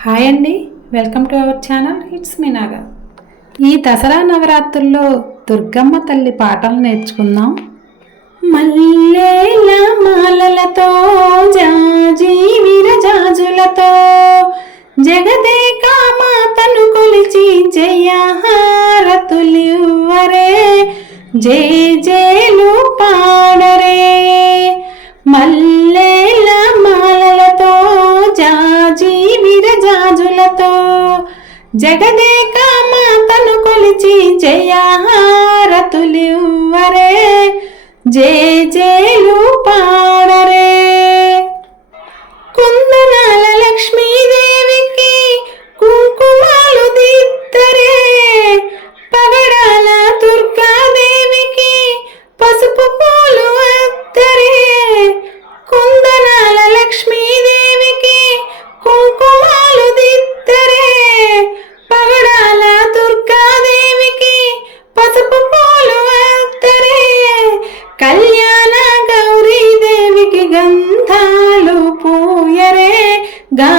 Hi అండి welcome to our channel it's మీనాగా ఈ దసరా నవరాత్రుల్లో దుర్గమ్మ తల్లి పాటలు నేర్చుకుందాం. మల్లెల మాలలతో జాజి విరజాజులతో జగదేక మాతను కొలిచి జయహారతులివ్వరే జే జేలు పాడరే మల్లెల జగదేక మాతను కొలిచి జయహారతులివ్వరే జే జే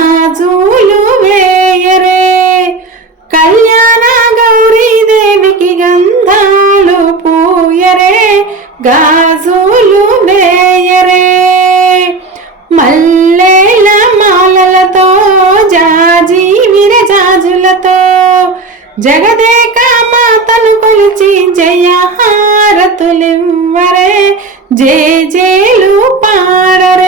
గాజులు వేయరే. కళ్యాణ గౌరీదేవికి గంధాలు పూయరే. గాజులు వేయరే. మల్లెల మాలలతో జాజి విరజాజులతో జగదేక మాతను కొలిచి జయహారతులివ్వరే. జే జేలు పారరే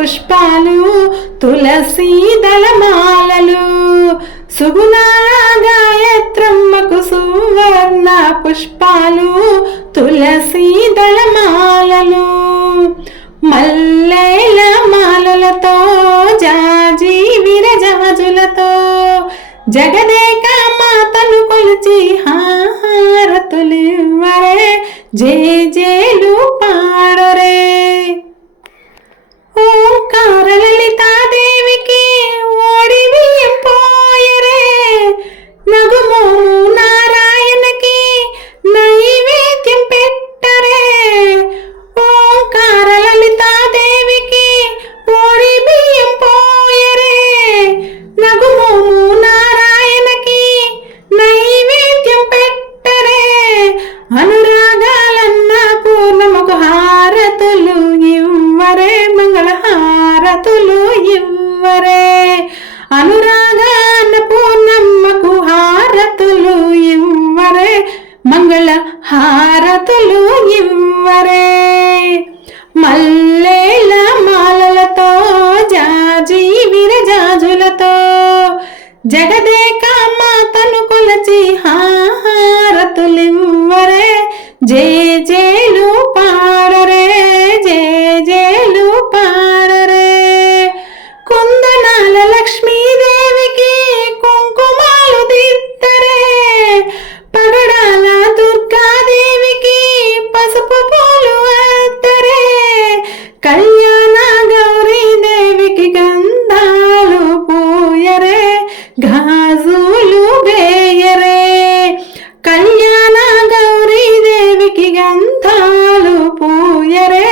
పుష్పాలు తులసి దళమాలలు సుగుణాల గాయత్రమ్మకు సువర్ణ పుష్పాలు తులసి దళమాలలు. మల్లెల మాలలతో జాజి విరజాజులతో జగదేక మాతను కొలిచి హారతులివ్వరే జే జే అనురాగాన గాజులు బేయరే కళ్యాణ గౌరీదేవికి గంధాలు పూయరే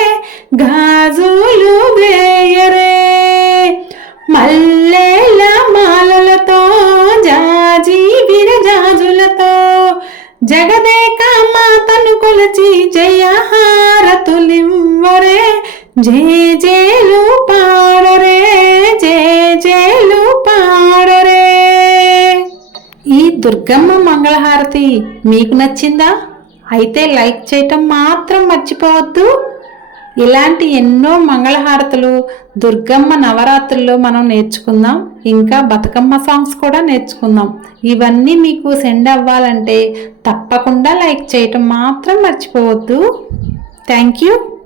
గాజులు బేయరే. మల్లెల మాలలతో జాజి విరజాజులతో జగదేక మాతను కొలచి జయహారతులివ్వరే జే జేలు పాడరే. దుర్గమ్మ మంగళహారతి. మీకు నచ్చిందా? అయితే లైక్ చేయటం మాత్రం మర్చిపోవద్దు. ఇలాంటి ఎన్నో మంగళహారతులు దుర్గమ్మ నవరాత్రుల్లో మనం నేర్చుకుందాం. ఇంకా బతుకమ్మ సాంగ్స్ కూడా నేర్చుకుందాం. ఇవన్నీ మీకు సెండ్ అవ్వాలంటే తప్పకుండా లైక్ చేయటం మాత్రం మర్చిపోవద్దు. Thank you.